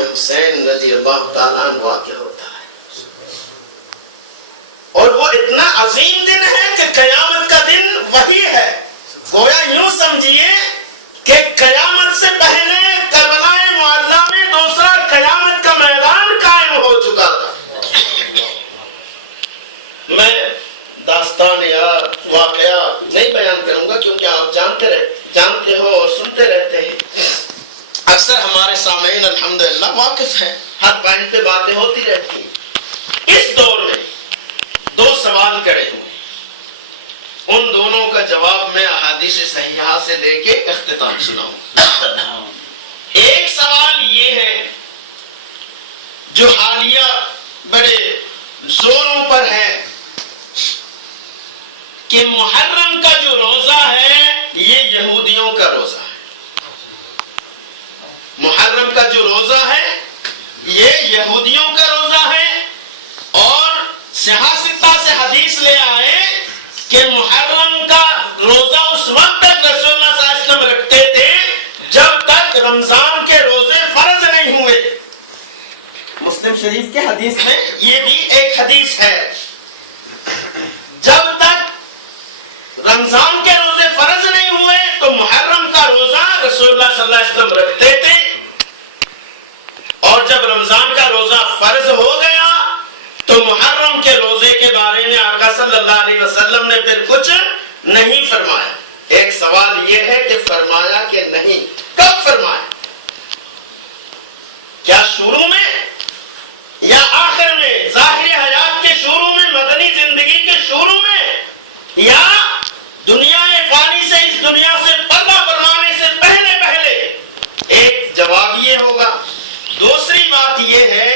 حسین رضی اللہ تعالیٰ عنہ واقع ہوتا ہے، اور وہ اتنا عظیم دن ہے کہ قیامت کا دن وہی ہے. گویا یوں سمجھیے کہ قیامت سے پہلے کربلا معلی میں دوسرا قیامت کا میدان قائم ہو چکا تھا. میں داستان یا واقعہ نہیں بیان کروں گا کیونکہ آپ جانتے ہو اور سنتے رہتے ہیں. اکثر ہمارے سامعین الحمدللہ واقف ہیں، ہر پوائنٹ پہ باتیں ہوتی رہتی ہیں. اس دور میں دو سوال کھڑے ہوئے، ان دونوں کا جواب میں احادیث صحیحہ سے دے کے اختتام سناؤں. ایک سوال یہ ہے جو حالیہ بڑے زوروں پر ہے کہ محرم کا جو روزہ ہے یہ یہودیوں کا روزہ ہے. محرم کا جو روزہ ہے یہ یہودیوں کا روزہ ہے، اور سیاستہ سے حدیث لے آئے کہ محرم کا روزہ اس وقت تک رسول اللہ صلی اللہ علیہ وسلم رکھتے تھے جب تک رمضان کے روزے فرض نہیں ہوئے. مسلم شریف کے حدیث میں یہ بھی ایک حدیث ہے، جب تک رمضان کے روزے فرض نہیں ہوئے تو محرم کا روزہ رسول اللہ صلی اللہ علیہ وسلم رکھتے تھے، اور جب رمضان کا روزہ فرض ہو گیا تو محرم کے روزے کے بارے میں آقا صلی اللہ علیہ وسلم نے پھر کچھ نہیں فرمایا. ایک سوال یہ ہے کہ فرمایا کہ نہیں، کب فرمایا؟ کیا شروع میں یا آخر میں، ظاہر حیات کے شروع میں، مدنی زندگی کے شروع میں، یا دنیا فانی سے اس دنیا سے پردہ فرمانے سے پہلے؟ ایک جواب یہ ہوگا. دوسری بات یہ ہے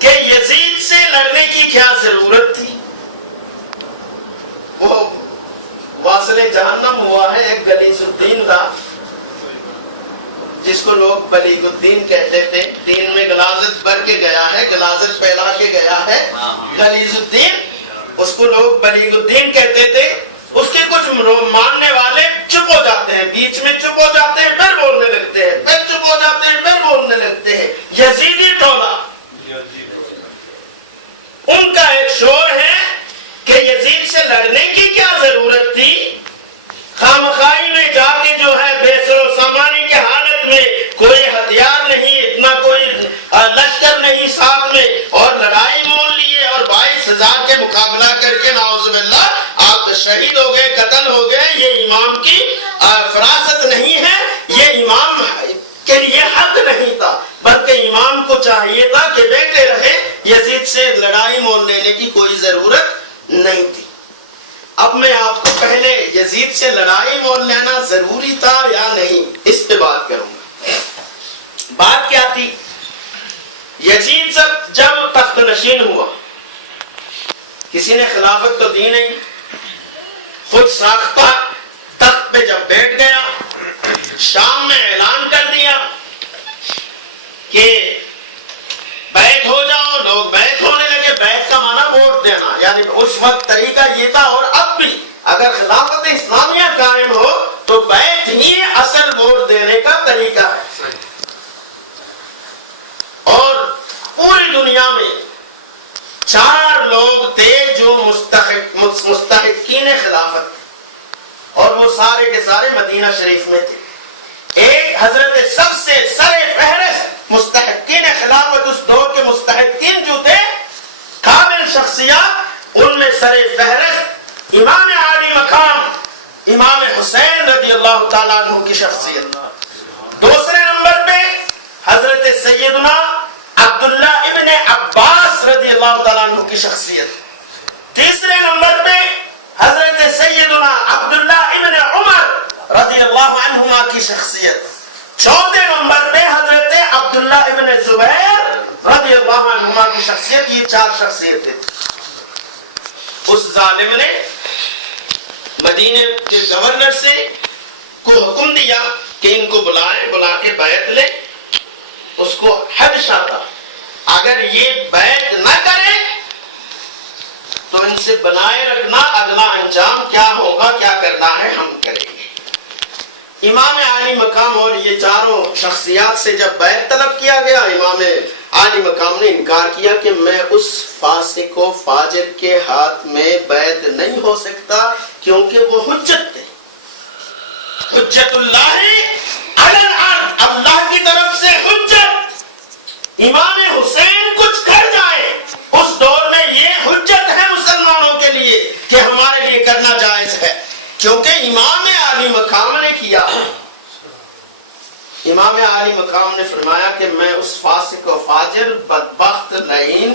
کہ یزید سے لڑنے کی کیا ضرورت تھی؟ وہ واصل جہنم ہوا ہے. ایک غلیظ الدین تھا جس کو لوگ بلیغ الدین کہتے تھے، دین میں غلاظت بھر کے گیا ہے، غلاظت پھیلا کے گیا ہے. غلیظ الدین، اس کو لوگ بلیغ الدین کہتے تھے. اس کے کچھ ماننے والے چپ ہو جاتے ہیں، بیچ میں چپ ہو جاتے ہیں، پھر بولنے لگتے ہیں، پھر چپ ہو جاتے ہیں، پھر بولنے لگتے ہیں. یزیدی ٹولہ، ان کا ایک شور ہے کہ یزید سے لڑنے کی کیا ضرورت تھی؟ خامخائی میں جا کے جو ہے بے سر و سامانی کے حالت میں، کوئی ہتھیار نہیں، اتنا کوئی لشکر نہیں ساتھ میں، اور لڑائی مول لیے اور 22,000 کے مقابلہ کر کے نعوذ باللہ آپ شہید ہو گئے، قتل ہو گئے. یہ امام کی فراست نہیں ہے، یہ امام کے لیے حق نہیں تھا، بلکہ امام کو چاہیے تھا کہ بیٹھے رہے. یزید سے لڑائی مول لینے کی کوئی ضرورت نہیں تھی. اب میں آپ کو پہلے یزید سے لڑائی مول لینا ضروری تھا یا نہیں اس پہ بات کروں گا. بات کیا تھی؟ یزید جب تخت نشین ہوا، کسی نے خلافت تو دی نہیں، خود ساختہ تخت پہ جب بیٹھ گیا، شام میں اعلان کر دیا کہ بیعت ہو جاؤ. لوگ بیعت ہونے لگے. بیعت کا معنی ووٹ دینا، یعنی اس وقت طریقہ یہ تھا، اور اب بھی اگر خلافت اسلامیہ قائم ہو تو بیعت ہی اصل ووٹ دینے کا طریقہ ہے. اور پوری دنیا میں 4 لوگ تھے جو مستحقین خلافت، اور وہ سارے کے سارے مدینہ شریف میں تھے. ایک حضرت سب سے سر فہرست مستحقین خلافت، اس دور کے مستحقین جو تھے، قابل شخصیات، ان میں سر فہرست امام عالی مقام امام حسین رضی اللہ تعالیٰ عنہ کی شخصیت. دوسرے نمبر پہ حضرت سیدنا عبداللہ ابن عباس رضی اللہ تعالیٰ عنہ کی شخصیت. تیسرے نمبر پہ حضرت سیدنا عبداللہ ابن عمر رضی اللہ عنہما کی شخصیت. چوتھے نمبر پہ حضرت عبداللہ ابن زبیر رضی اللہ عنہما کی شخصیت. یہ 4 شخصیتیں. اس ظالم نے مدینے کے گورنر سے کو حکم دیا کہ ان کو بلائیں، بلا کے بیعت لے. اس کو خدشہ تھا اگر یہ بیعت نہ کرے تو ان سے بنائے رکھنا اگلا انجام کیا ہوگا، کیا کرنا ہے ہم کریں گے. امام عالی مقام اور یہ چاروں شخصیات سے جب بیعت طلب کیا گیا عالی مقام نے انکار کیا کہ میں اس فاسق و فاجر کے ہاتھ میں بیعت نہیں ہو سکتا کیونکہ وہ حجت تھے. حجت اللہ علی الارض، اللہ کی طرف سے حجت. امام حسین کچھ کر جائے اس دور میں یہ حجت ہے مسلمانوں کے لیے کہ ہمارے لیے کرنا جائز ہے، کیونکہ امام عالی مقام نے کیا. امام عالی مقام نے فرمایا کہ میں اس فاسق و فاجر بدبخت لعین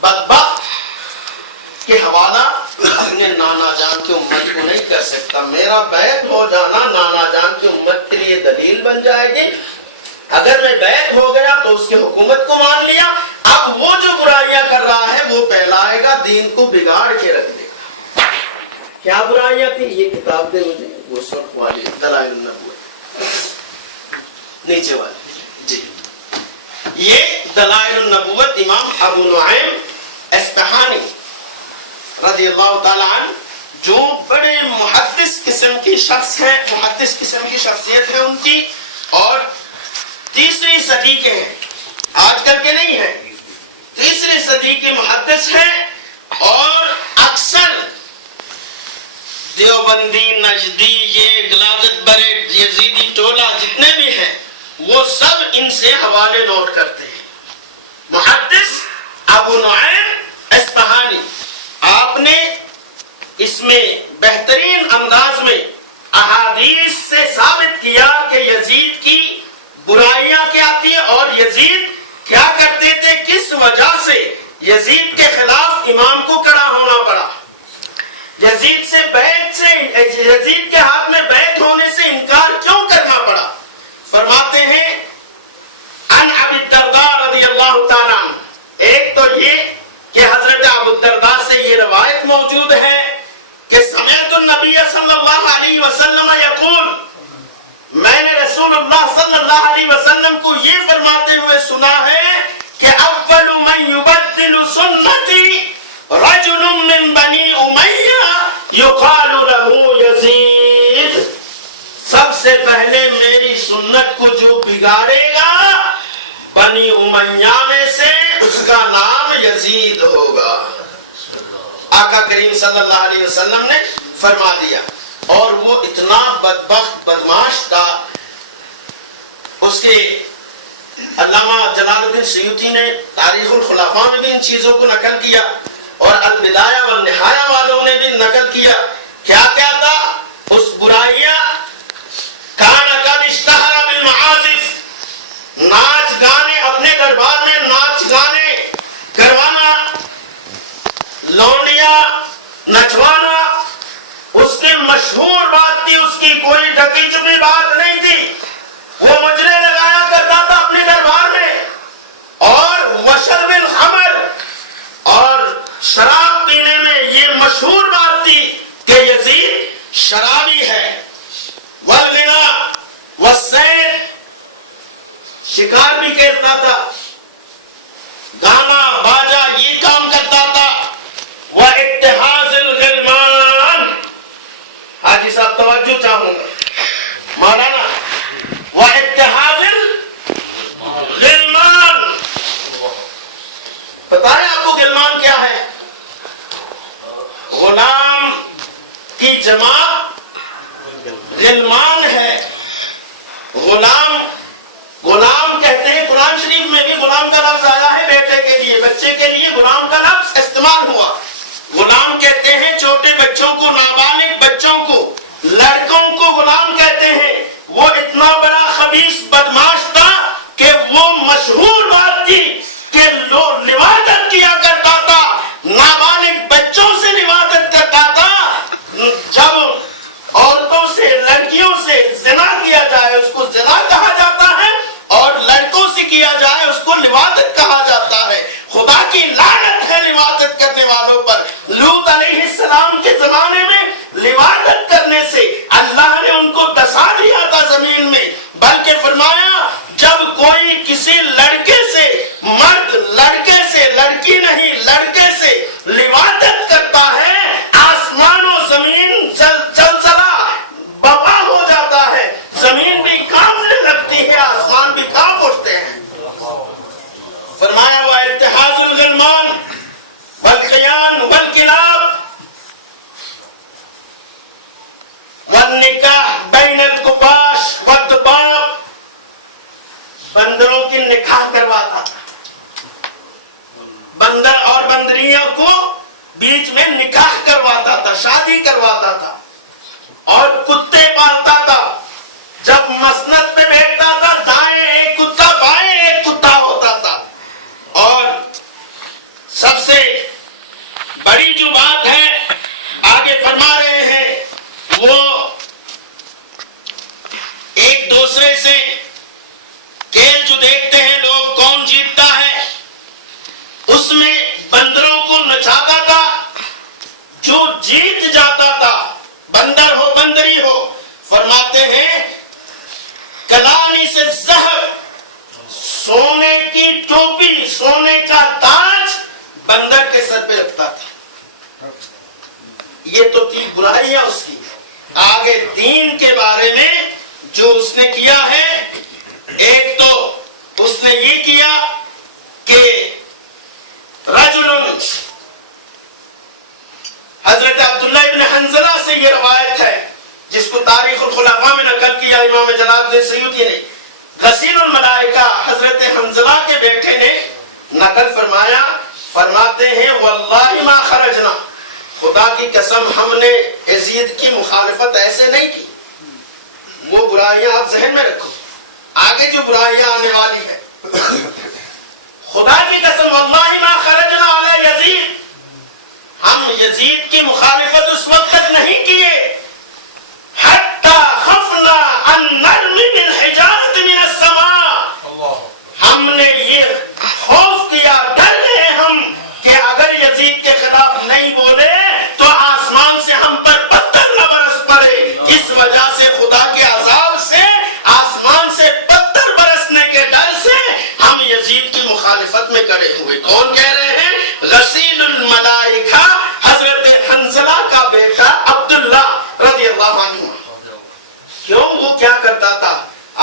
بدبخت کے حوالہ اپنے نانا جان کی امت کو نہیں کر سکتا. میرا بیعت ہو جانا نانا جان کی امت کے لیے دلیل بن جائے گی. اگر میں بیعت ہو گیا تو اس کی حکومت کو مان لیا. اب وہ جو برائیاں کر رہا ہے وہ پھیلائے گا، دین کو بگاڑ کے رکھ دے گا. کیا برائیاں تھی؟ یہ کتاب دے مجھے، وہ سرخ والی دلائل النبوت نیچے والی جی، یہ دلائل النبوت امام ابو نعیم اصفہانی رضی اللہ تعالی عنہ جو بڑے محدث قسم کی شخص ہیں، محدث قسم کی شخصیت ہے ان کی، اور تیسری صدی کے ہیں، آج کل کے نہیں ہیں، تیسری صدی کے محدث ہیں. اور اکثر دیوبندی، نجدی، یہ غلاظت برے یزیدی ٹولہ جتنے بھی ہیں وہ سب ان سے حوالے نوٹ کرتے ہیں. محدث ابو نعیم اصفہانی، آپ نے اس میں بہترین انداز میں احادیث سے ثابت کیا کہ یزید کی برائیاں کیا تھی اور یزید کیا کرتے تھے، کس وجہ سے یزید کے خلاف امام کو کھڑا ہونا پڑا، یزید سے بیعت سے، یزید کے ہاتھ میں بیعت ہونے سے انکار کیوں کرنا پڑا. فرماتے ہیں ان ابی الدرداء رضی اللہ تعالیٰ عنہ، ایک تو یہ کہ حضرت ابو الدرداء سے یہ روایت موجود ہے کہ سمعت النبی صلی اللہ علیہ وسلم یقول، میں نے رسول اللہ صلی اللہ علیہ وسلم کو یہ فرماتے ہوئے سنا ہے کہ اول من یبدل سنتی رجل من بنی امیہ یقال له یزید، سب سے پہلے میری سنت کو جو بگاڑے گا بنی امیہ میں سے اس کا نام یزید ہوگا. آقا کریم صلی اللہ علیہ وسلم نے فرما دیا. اور وہ اتنا بدبخت بدماش تھا، اس کے علامہ جلال الدین سیوطی نے تاریخ الخلفاء میں بھی ان چیزوں کو نقل کیا اور البدایہ والنہایہ والوں نے بھی نقل کیا. کیا کیا تھا اس برائیاں؟ کان قد اشتہر بالمعازف، ناچ گانے، اپنے دربار میں ناچ گانے کروانا، لونڈیاں نچوانا، اس کی مشہور بات تھی، اس کی کوئی ڈکی چپی بات نہیں تھی. وہ مجرے لگایا کرتا تھا اپنے دربار میں، اور وشرب الخمر، اور شراب پینے میں یہ مشہور بات تھی کہ یزید شرابی ہے. والغنا والصید، شکار بھی کھیلتا تھا، گانا باجا یہ کام کرتا تھا. واتخاذ الغلمان، حاجی صاحب توجہ چاہوں گا مولانا، واتخاذ الغلمان، پتہ ہے آپ کو غلمان کیا ہے؟ غلام کی جمع غلمان ہے. غلام، غلام کہتے ہیں، قرآن شریف میں بھی غلام کا لفظ آیا ہے بیٹے کے لیے، بچے کے لیے غلام کا لفظ استعمال ہوا. غلام کہتے ہیں چھوٹے بچوں کو، نابالغ بچوں کو، لڑکوں کو غلام کہتے ہیں. وہ اتنا بڑا خبیث بدماش تھا کہ وہ مشہور بات تھی کہ لوگ لواطت کیا کرتا تھا، نابالغ بچوں سے لواطت کرتا تھا. جب عورتوں سے، لڑکیوں سے زنا کیا جائے اس کو زنا کہا جاتا ہے، اور لڑکوں سے کیا جائے اس کو لواطت کہا جاتا ہے. خدا کی لعنت ہے لواطت کرنے والوں پر. لوط علیہ السلام کے زمانے میں لواطت کرنے سے اللہ نے ان کو دسا دیا تھا زمین میں، بلکہ فرمایا جب کوئی کسی لڑکے کی نکاح کرواتا تھا، بندر اور بندریوں کو بیچ میں نکاح کرواتا تھا، شادی کرواتا تھا، اور کتے پالتا تھا. جب مسند پہ بیٹھتا تھا دائیں ایک کتا بائیں ایک کتا ہوتا تھا. اور سب سے بڑی جو بات ہے آگے فرما رہے ہیں، وہ ایک دوسرے سے کھیل جو دیکھتے ہیں لوگ کون جیتتا ہے، اس میں بندروں کو نچاتا تھا. جو جیت جاتا تھا، بندر ہو بندری ہو، فرماتے ہیں کلانی سے زہر، سونے کی ٹوپی، سونے کا تاج بندر کے سر پہ رکھتا تھا. یہ تو تھی برائیاں اس کی. آگے دین کے بارے میں جو اس نے کیا ہے، ایک تو اس نے یہ کیا کہ رجل، حضرت عبداللہ ابن حنظلہ سے یہ روایت ہے جس کو تاریخ الخلفاء میں نقل کیا امام جلال الدین سیوطی نے. غسیل الملائکہ حضرت حنظلہ کے بیٹے نے نقل فرمایا، فرماتے ہیں واللہ ما خرجنا، خدا کی قسم ہم نے یزید کی مخالفت ایسے نہیں کی. وہ برائیاں آپ ذہن میں رکھو، آگے جو برائیاں آنے والی ہے، خدا کی قسم واللہ ما خرجنا علی یزید، ہم یزید کی مخالفت اس وقت تک نہیں کیے حتی خفنا ان نرمی بالحجارت من السماء، ہم نے یہ خوف کیا، ڈر گئے ہم کہ اگر یزید کے خلاف نہیں بولے تو آسمان سے ہم پر پتھر نہ برس پڑے. اس وجہ سے خدا کے عذاب سے، آسمان سے پتھر برسنے کے ڈر سے ہم یزید کی مخالفت میں کڑے ہوئے. کون کہہ رہے ہیں؟ غسیل الملائکہ حضرت حنظلہ کا بیٹا عبداللہ رضی اللہ عنہ. کیوں؟ وہ کیا کرتا تھا؟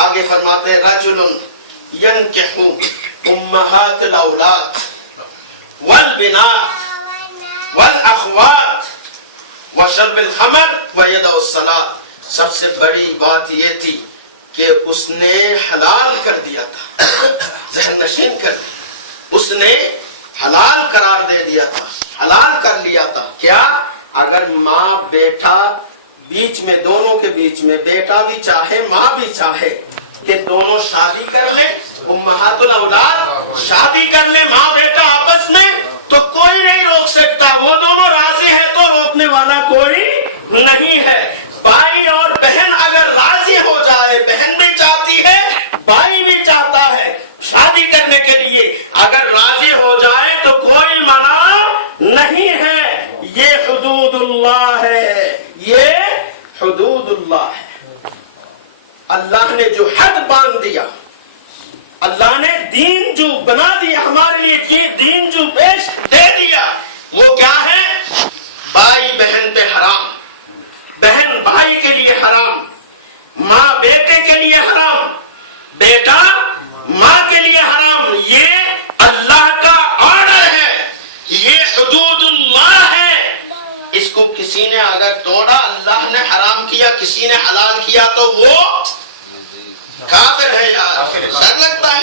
آگے فرماتے ہیں رجل ینکح امہات الاولاد والبنات والاخوات وشرب الخمر ویدع الصلاۃ. سب سے بڑی بات یہ تھی کہ اس نے حلال کر دیا تھا، ذہن نشین کر دیا، اس نے حلال قرار دے دیا تھا، حلال کر لیا تھا. کیا؟ اگر ماں بیٹا بیچ میں، دونوں کے بیچ میں، بیٹا بھی چاہے ماں بھی چاہے کہ دونوں شادی کر لیں، امہات الاولاد شادی کر لیں ماں بیٹا آپس میں، تو کوئی نہیں روک سکتا. وہ دونوں راضی ہیں تو روکنے والا کوئی نہیں ہے. بھائی اور بہن اگر راضی ہو جائے، بہن بھی چاہتی ہے بھائی بھی چاہتا ہے شادی کرنے کے لیے، اگر راضی ہو جائے تو کوئی منع نہیں ہے. یہ حدود اللہ ہے، یہ حدود اللہ ہے. اللہ نے جو حد باندھ دیا، اللہ نے دین جو بنا دیا ہمارے لیے، یہ دین جو پیش دے دیا، وہ کیا ہے؟ بھائی بہن پہ حرام، بہن بھائی کے لیے حرام، ماں بیٹے کے لیے حرام، بیٹا ماں کے لیے حرام. یہ اللہ کا آرڈر ہے، یہ حدود اللہ ہے. اس کو کسی نے اگر توڑا، اللہ نے حرام کیا، کسی نے حلال کیا، تو وہ کافر ہے. یار ڈر لگتا ہے،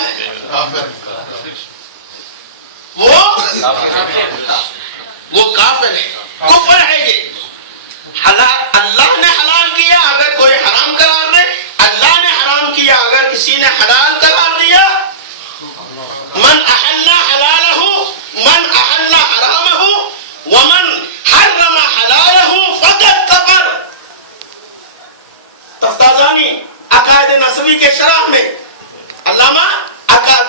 وہ کافر ہے، کفر ہے. یہ اللہ نے حلال کیا اگر کوئی حرام قرار دے، اللہ نے حرام کیا اگر کسی نے حلال قرار دیا. من احل حلالہ من احل حرامہ ومن حرم حلالہ فقد کفر. تفتازانی عقائد نسوی کے شرح میں، علامہ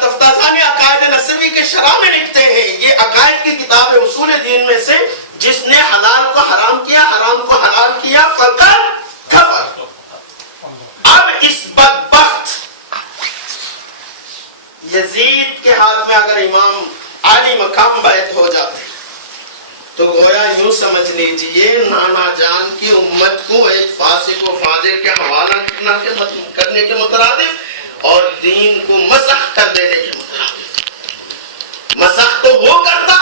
تفتازانی عقائد نسوی کے شرح میں لکھتے ہیں، یہ عقائد کی کتاب ہے اصول دین میں سے، جس نے حلال کو حرام کیا، حرام کو حلال کیا، فقط کفر. اب اس بدبخت یزید کے ہاتھ میں اگر امام عالی مقام بیعت ہو جاتے تو گویا یوں سمجھ لیجئے نانا جان کی امت کو ایک فاسق و فاجر کے حوالہ کرنے کے مترادف اور دین کو مسخ کر دینے کے مترادف. مسخ تو وہ کرتا،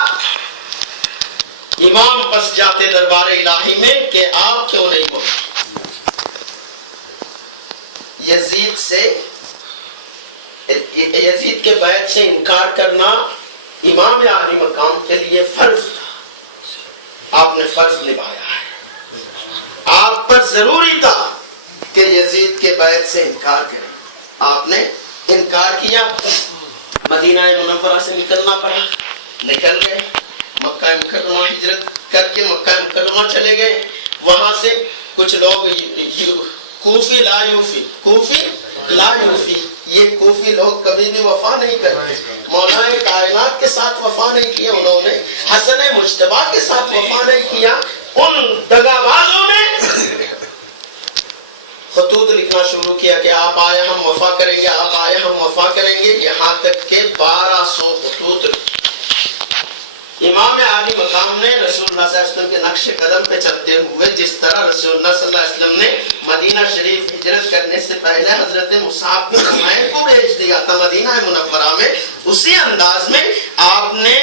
امام پس جاتے دربار الہی میں کہ آپ کیوں نہیں بولتے. یزید سے یزید کے بیعت سے انکار کرنا امام عالی مقام کے لیے فرض تھا، آپ نے فرض نبھایا ہے۔ آپ پر ضروری تھا کہ یزید کے بیعت سے انکار کریں، آپ نے انکار کیا، مدینہ منورہ سے نکلنا پڑا، نکل گئے، مکہ مکرمہ ہجرت کر کے مکہ مکرمہ چلے گئے۔ وہاں سے کچھ لوگ کوفی لا یوفی، یہ کوفی لوگ کبھی بھی وفا نہیں کرتے، مولا کائنات کے ساتھ وفا نہیں کیا انہوں نے، حسن مجتبیٰ کے ساتھ وفا نہیں کیا۔ ان دغابازوں نے خطوط لکھنا شروع کیا کہ آپ آئے ہم وفا کریں گے، آپ آئے ہم وفا کریں گے، یہاں تک کہ 1200 خطوط۔ امام عالی مقام نے رسول اللہ صلی اللہ علیہ وسلم کے نقش قدم پہ چلتے ہوئے جس طرح رسول اللہ صلی اللہ علیہ وسلم نے مدینہ شریف ہجرت کرنے سے پہلے حضرت مصعب بن عمیر کو بھیج دیا تھا مدینہ منورہ میں، اسی انداز میں آپ نے